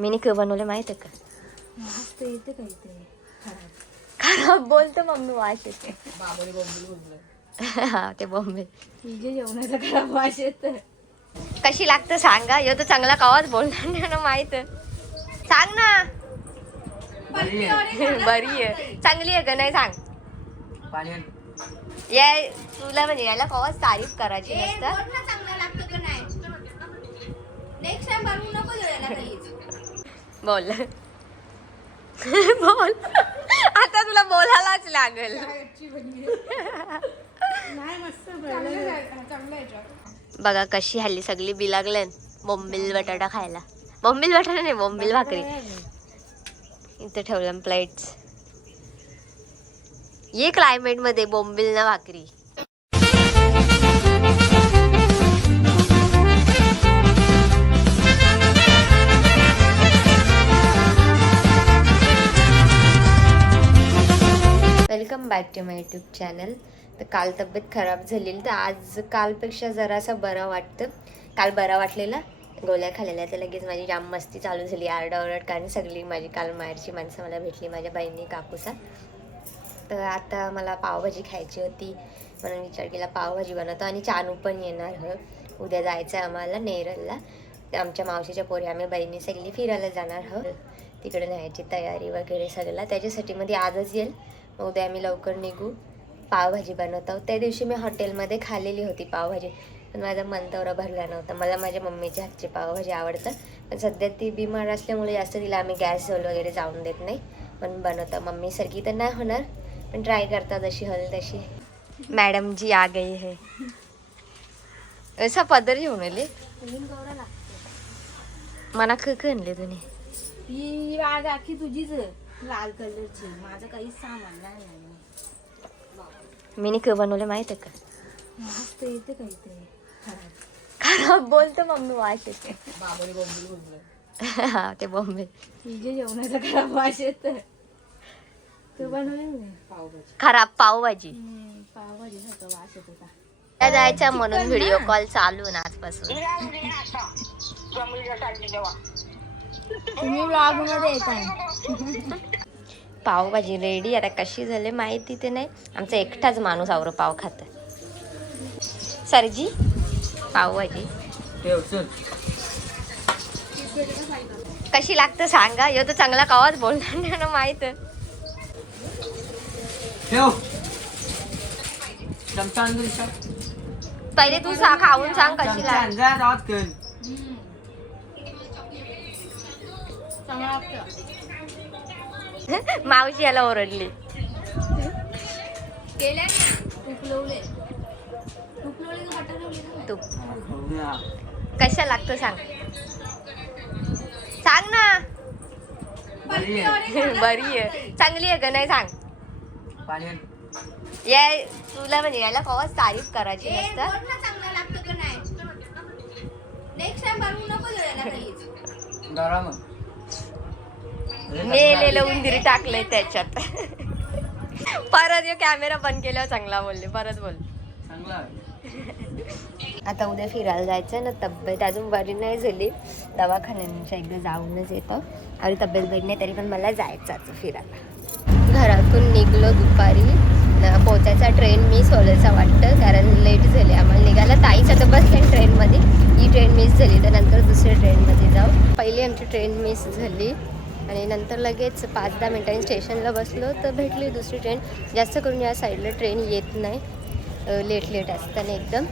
मी नाही बनवले माहिती आहे का? मस्त येते काहीतरी खराब बोलतो मम्मी, वास येते. बाबाने बॉम्बे बोललं. हा ते बॉम्बे तुझे जेवणाचा खराब वास येत. कशी लागतं सांगा. यो तर चांगला कवाच बोलणार नाही ना, माहित सांग ना. बरी आहे, चांगली आहे का नाही सांग. या तुला म्हणजे याला कवाच तारीफ करायची नसतं. बोल बोल, आता तुला बोलायलाच लागेल. बघा कशी हल्ली सगळी बिलागले बोंबील बटाटा खायला. बोंबील बटाटा नाही, बोंबील भाकरी. इथे ठेवलं प्लेट्स. ये क्लायमेट मध्ये बोंबील ना भाकरी. Welcome back to my YouTube channel. तर काल तब्येत खराब झालेली, तर आज कालपेक्षा जरासं बरं वाटतं. काल बरं वाटलेलं, गोळ्या खाल्लेल्या, तर लगेच माझी जाम मस्ती चालू झाली, आरडाओरड. कारण सगळी माझी काल माहेरची माणसं मला भेटली, माझ्या बहिणी काकूसा. तर आता मला पावभाजी खायची होती म्हणून विचार केला पावभाजी बनवतो. आणि चानू पण येणार हो. उद्या जायचं आहे आम्हाला नेरळला. आमच्या मावशीच्या पोरी आम्ही बहिणी सगळी फिरायला जाणार आहोत. तिकडे न्यायची तयारी वगैरे सगळं, त्याच्यासाठी मध्ये आजच येईल. उद्या आम्ही लवकर निघू. पावभाजी बनवत आहोत. त्या दिवशी मी हॉटेलमध्ये खाल्लेली होती पावभाजी, पण माझा मन तेवढा भरला नव्हता. मला माझ्या मम्मीच्या हातची पावभाजी आवडतं, पण सध्या ती बिमार असल्यामुळे जास्त तिला आम्ही गॅस जवळ वगैरे जाऊन देत नाही. पण बनवतं मम्मीसारखी तर नाही होणार, पण ट्राय करता जशी हल तशी. मॅडम जी आ गई है. असा पदर घेऊन आले मना आणले तुम्ही. ही बाग आखी तुझीच लाल कलरची, माझं काहीच सामान नाही. मी नाही बनवले माहिती आहे का? मस्त येते काहीतरी खराब बोलतो मम्मी, वास येते. बाबाने बॉम्बे बोललं. हा ते बॉम्बे. तुझे जेवणाचा खराब वास येत. तू बनवले ना पावभाजी. खराब पावभाजी. पावभाजी सारखा वास येत होता. त्या जायचा म्हणून व्हिडिओ कॉल चालू ना आजपासून. तुम्ही व्लॉग मध्ये येताय. पावभाजी रेडी. आता कशी झाली माहिती ते नाही. आमचा एकटाच माणूस आवरो पाव खात. सरजी पावभाजी कशी लागतं सांगा. यो तर चांगला कवाच बोलणार नाही ना, माहित पहिले तू खाऊन सांग कशी लागते. मावशी याला ओरडली. तूप कशा लागतं सांग. सांग ना. बरी आहे, चांगली आहे का नाही सांग. या तुला म्हणजे याला कवाच तारीफ करायची नसतं. मेलेलं उंदीर टाकलंय त्याच्यात. परत यो कॅमेरा बंद केल्यावर चांगला बोलले. परत बोल. आता उद्या फिरायला जायचं ना. तब्येत अजून बरी नाही झाली, दवाखान्याच्या एकदा जाऊनच येतो. आणि तब्येत बरी नाही तरी पण मला जायचं फिरायला. घरातून निघलो दुपारी. पोचायचा ट्रेन मिस होल्याचं वाटतं, कारण लेट झाले आम्हाला निघायला. ताईचा तर बसले ट्रेनमध्ये, ही ट्रेन मिस झाली तर नंतर दुसऱ्या ट्रेनमध्ये जाऊ. पहिली आमची ट्रेन मिस झाली आणि नंतर लगेच 5-10 मिनिटांनी स्टेशनला बसलो तर भेटली दुसरी ट्रेन. जास्त करून या साईडला ट्रेन येत नाही, लेट असताना एकदम.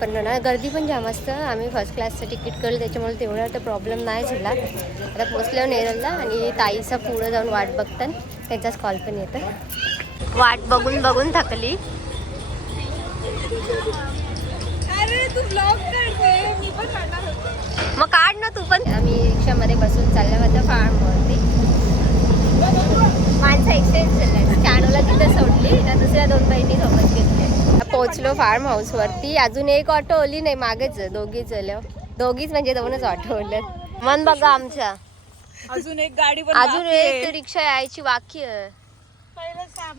पण ना गर्दी पण जाम असतं. आम्ही फर्स्ट क्लासचं तिकीट केलं त्याच्यामुळे तेवढा तर प्रॉब्लेम नाही झाला. आता पोचल्यावर नेरळला आणि ताईचा पुढं जाऊन वाट बघतात, त्यांचाच कॉल पण येतं. वाट बघून बघून थकली. अरे तू ब्लॉग करते, मी पण काढणार होते. मग काढ ना तू पण. आम्ही रिक्षामध्ये बसून चालल्या होत्या फार्मवरती. माणसं एक्सचेंज झालं. चानूला तिथं सोडली ना, दुसऱ्या 2 बहिणी सोबत घेतले. पोहोचलो फार्म हाऊस वरती. अजून एक ऑटो ओली नाही, मागेच दोघीच झाल्या. दोघीच म्हणजे 2च ऑटो ओल्या. मन बघा आमच्या. अजून एक गाडी पण, अजून एक रिक्षा यायची बाकी आहे.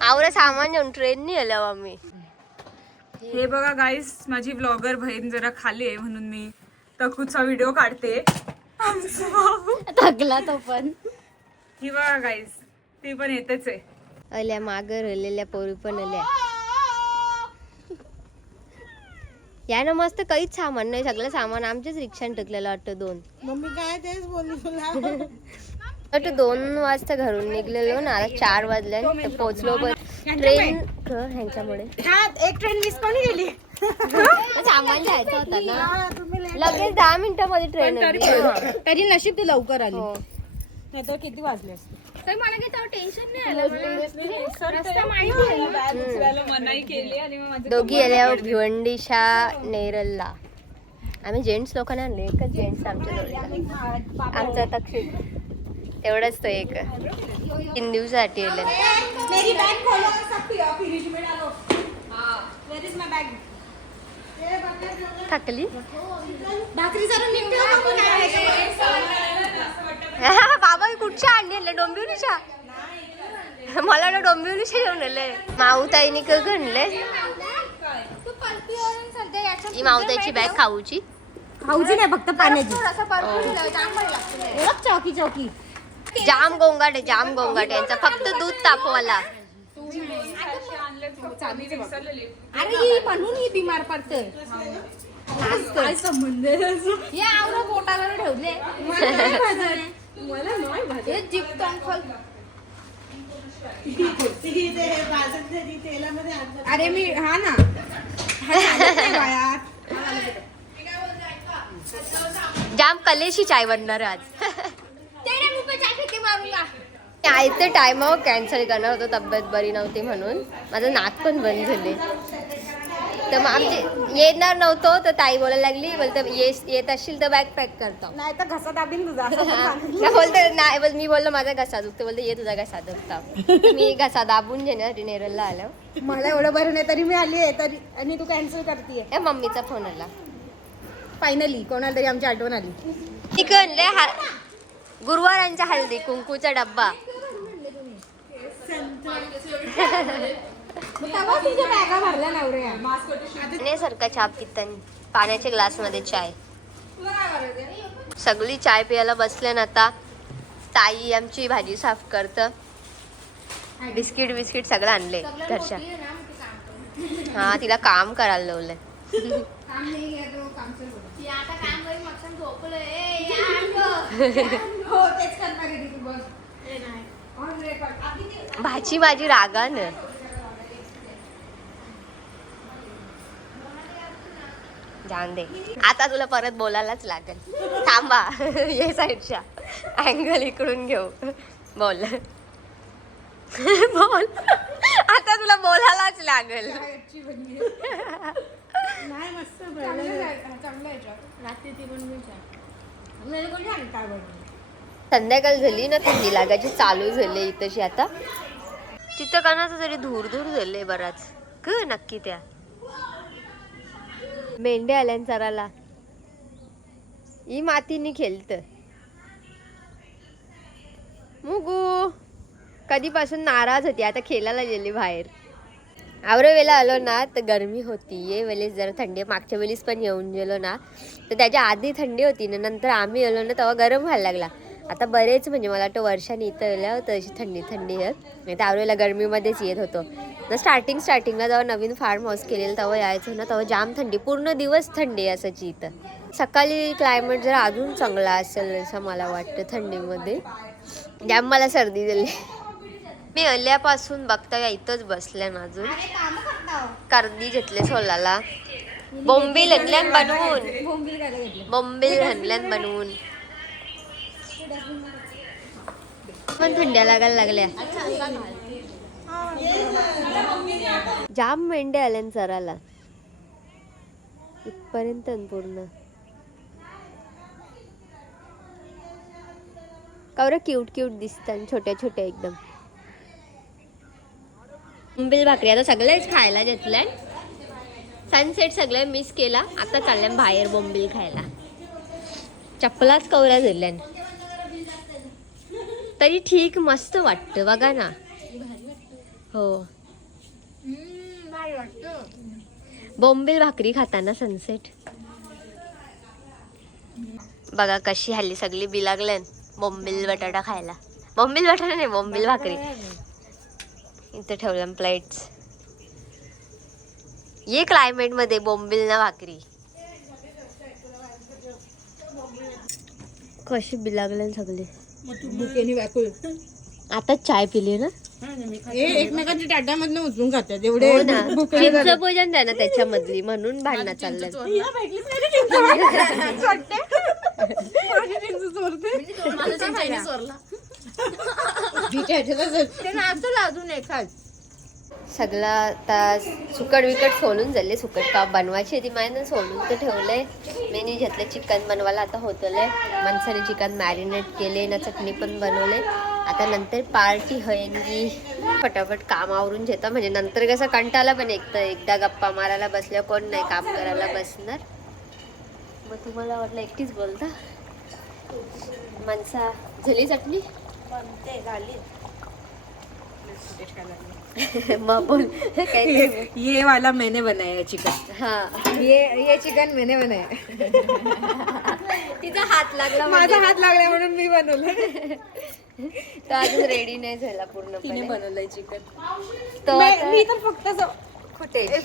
आवरा सामान घेऊन ट्रेननी आलो आम्ही. हे बघा गाईस, माझी ब्लॉगर बहीण जरा खाली आहे म्हणून मी तकूचा व्हिडिओ काढते. थकला तो पण. ही बघा गाईस, ती पण येतेच आहे. अल्या माग राहिलेल्या पोरी पण आल्या. यानं मस्त काहीच सामान नाही, सगळं सामान आमच्याच रिक्षाने टाकलेलं वाटतं. 2 मम्मी काय तेच बोलली तुला. वाटतं 2 वाजता घरून निघलेलो ना, आता 4 वाजले तर पोहोचलो. ट्रेन ह्यांच्यामुळे एक ट्रेन मिस पण गेली. सामान घ्यायचं होता ना, लगेच 10 मिनिटांमध्ये ट्रेन होती. तरी नशीब तू लवकर आली. हो. नाही तर किती वाजले असते. तर मला काही तेव्हा टेन्शन नाही आलं. रस्ता माहिती आहे ना. बॅग उचलायला मनाई केली आणि मग माझं दोघी आल्या भिवंडीशा नेरलला. आम्ही जेंट्स लोकांना आणले, एकच जेंट्स आमच्या जोडीला. आमचा तक्षित तेवढंच तो एक 3 दिवसासाठी आले. मेरी बैग खोलो सब फ्रिज में डालो. Where is my bag. थकली भाकरी जरा नीट बाबा कुठच्या आणले? डोंबिवलीच्या. मला ना डोंबिवलीच्या घेऊन आले. माऊताईने का घणले ही माऊताईची बॅग खाऊची. खाऊची नाही, फक्त पाण्याची. चौकी चौकी. जाम गोंगाट आहे, जाम गोंगाट. यांचा फक्त दूध तापवाला. अरे ही म्हणून ही बिमार पडते. काय संबंध हे आवरा बोटावर ठेवले. मला नाही भाजत. हे जिप्टॉन खोल. अरे मी हा ना जाम कलेशी चाय बनणार आज. आयते टायमावर कॅन्सल करणार होतो, तब्येत बरी नव्हती म्हणून. माझं नाक पण बंद झाले. तर मग आमची येणार नव्हतो तर ताई बोलायला लागली, बोलतं येत असशील तर बॅग पॅक करतो. नाही तर घसा दाबीन तुझा. बोलतं नाही, मी बोललो माझा घसा दुखतो. बोलतो ये तुझा घसा दुखता. मी घसा दाबून घेण्यासाठी नेरलला आलो. मला एवढं बरं नाही तरी मी आली आहे तरी, आणि तू कॅन्सल करतीये. मम्मीचा फोन आला. फायनली कोणाला तरी आमची आठवण आली. चिकनले गुरुवारांचा हल्दी कुंकूचा डब्बा. तुझ्या बॅगा भरल्या नवऱ्या. सारखा चहा पितानी पाण्याच्या ग्लास मध्ये चाय. सगळी चाय प्यायला बसले ना. आता ताई आमची भाजी साफ करत. बिस्किट सगळं आणले घरच्या. हा तिला काम करायला लावलंय. भाजी रागानं. जाऊन दे, आता तुला परत बोलायलाच लागेल. थांबा ये साईडच्या अँगल इकडून घेऊ. बोल बोल, आता तुला बोलायलाच लागेल. संध्याकाळ झाली ना, थंडी लागायची चालू झाली इथंशी. आता तिथं कानाचं तरी धूर झाले बराच क नक्की. त्या मेंढ्या आल्या चराला. ही मातीने खेळत. मुगू कधीपासून नाराज होती, आता खेळायला गेली बाहेर. आवरे वेळेला आलो ना तर गरमी होती. ये वेळेस जरा थंडी. मागच्या वेळेस पण येऊन गेलो ना तर त्याच्या आधी थंडी होती ना, नंतर आम्ही आलो ना तेव्हा गरम व्हायला लागला. आता बरेच म्हणजे मला वाटतं वर्षाने इथं आल्या होतं अशी थंडी येत नाही तर आवरेला गरमीमध्येच येत होतो ना. स्टार्टिंगला जेव्हा नवीन फार्म हाऊस केलेलं तेव्हा यायचं ना, तेव्हा जाम थंडी, पूर्ण दिवस थंडी असायची इथं. सकाळी क्लायमेट जरा अजून चांगला असेल असं मला वाटतं थंडीमध्ये. जाम मला सर्दी झाली. मी आल्यापासून बघता या इथंच बसल्या ना. अजून कर्दी घेतले सोलाला. बोंबील हणल्यान बनवून पण थंड्या लागायला लागल्या. जाम मेंढ्या आल्या चराला इथपर्यंत पूर्ण. कवर क्यूट दिसतात, छोट्या छोट्या एकदम. बोंबील भाकरी आता सगळेच खायला घेतलंय. सनसेट सगळं मिस केला. आता चालल्या बाहेर बोंबील खायला. चप्पलाच कवऱ्या झाल्या तरी ठीक, मस्त वाटतं बघा ना. हो बोंबील भाकरी खाताना सनसेट. बघा कशी हल्ली सगळी बिलागल्यान बोंबील बटाटा खायला. बोंबील बटाटा नाही, बोंबील भाकरी. इथे ठेवलं प्लेट्स. ये क्लायमेट मध्ये बोंबील ना भाकरी कशी बिलागल्यान सगळे. भुकेनी व्याकुळ. आता चाय पिली ना. एकमेकांच्या टाटामधनं उचलून खातात एवढे. हो ना, चिंच भोजन द्या ना त्याच्यामधली, म्हणून भांडणं चाललं. सगळं आता सुकट विकट सोलून झाले. सुकट काप बनवायची होती माहिती, सोलून तर ठेवलंय. मेन्यू घेतले चिकन बनवायला. आता होतलंय माणसाने चिकन मॅरिनेट केले ना, चटणी पण बनवले. आता नंतर पार्टी होईंगी. फटाफट काम आवरून घेता, म्हणजे नंतर कसं कंटाळा पण एकदा गप्पा मारायला बसल्या कोण नाही काम करायला बसणार. मग तुम्हाला वाटलं एकटीच बोलता. माणसा झाली चटणी झाली. मग बोल ये वाला मैंने बनाया चिकन. हा, ये चिकन मैंने बनाया. तिचा हात लागला, माझा हात लागला म्हणून मी बनवलं. तो अजून रेडी नाही झाला पूर्णपणे. बनवलंय चिकन. तो मी तर फक्त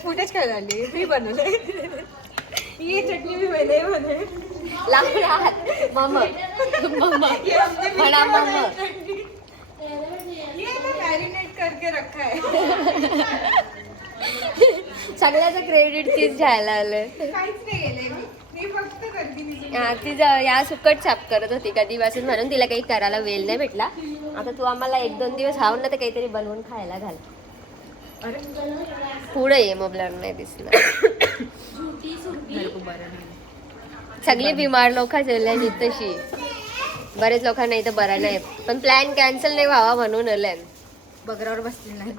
फुटेज काय झाली. मी बनवलंय. ये चटणी भी मैंने बनाई. लागला हात. मम्मा म्हणा मम्मा. मॅरिनेट करके रखा है. सगळ्याचं क्रेडिट तीच घ्यायला आलं. काहीच नाही गेले मी फक्त करते. हा, तिचं या सुकट साफ करत होती कधीपासून, म्हणून तिला काही करायला वेळ नाही भेटला. आता तू आम्हाला 1-2 दिवस हाव ना तर काहीतरी बनवून खायला घाल. पुढे ये, मग ब्लर नाही दिसणार. सगळी बिमार लोक झाल्या तशी. बरेच लोकांना इथं बरा नाही, पण प्लॅन कॅन्सल नाही व्हावा म्हणून आल्या. बगरावर बसतील नाही.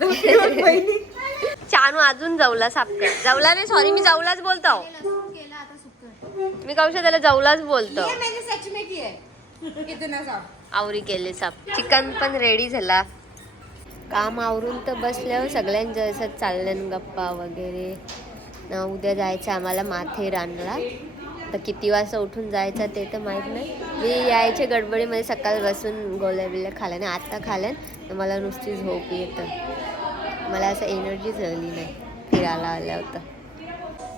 चानू अजून जवला साफ कर. जवला नाही, सॉरी, मी जवलाच बोलतो. मी कौशा त्याला जवलाच बोलतो. आवरी केले साफ. चिकन पण रेडी झाला. काम आवरून तर बसल्यावर सगळ्यांचं असं चाललं गप्पा वगैरे ना. उद्या जायचं आम्हाला माथेरानला. तर किती वाजता उठून जायचं ते तर माहीत नाही. मी यायच्या गडबडीमध्ये सकाळ बसून गोळ्या बिल्या खाल्या नाही. आत्ता खाल्यान तर मला नुसती झोप येतं. मला असं एनर्जी झाली नाही फिरायला आलं होतं.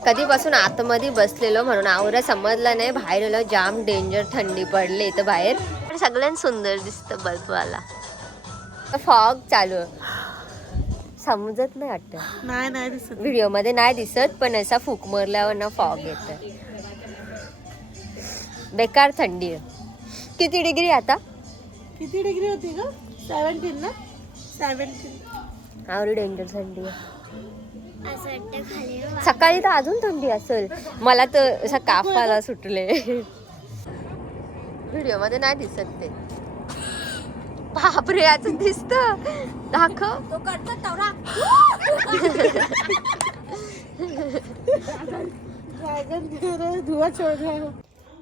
कधीपासून आतमध्ये बसलेलो म्हणून आवरा समजलं नाही. बाहेर आलो जाम डेंजर थंडी पडली इथं बाहेर. पण सगळ्यांत सुंदर दिसतं बल्बवाला. फॉग चालू समजत नाही वाटतं. नाही दिसत. व्हिडिओ मध्ये नाही दिसत, पण असा फूक मारल्यावर ना फॉग येतं. बेकार थंडी आहे. किती डिग्री आता? किती डिग्री होती ग? 17 ना? 17. आवडी डेंजर थंडी आहे. सकाळी तर अजून थंडी असेल. मला तर असा काफाला सुटले. व्हिडिओ मध्ये नाही दिसत ते. बापरे, याच दिसत. दाखव. तो करतो तवरा.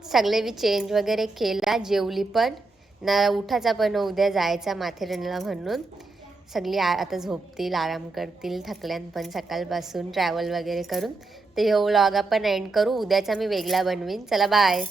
सगळे बी चेंज वगैरे केला. जेवली पण ना. उठाचा पण उद्या जायचा माथेरानला म्हणून. सगळी आता झोपतील, आराम करतील. थकल्यान पण सकाळपासून ट्रॅव्हल वगैरे करून. तर हे व्लॉग आपण एंड करू. उद्याचा मी वेगळा बनवीन. चला बाय.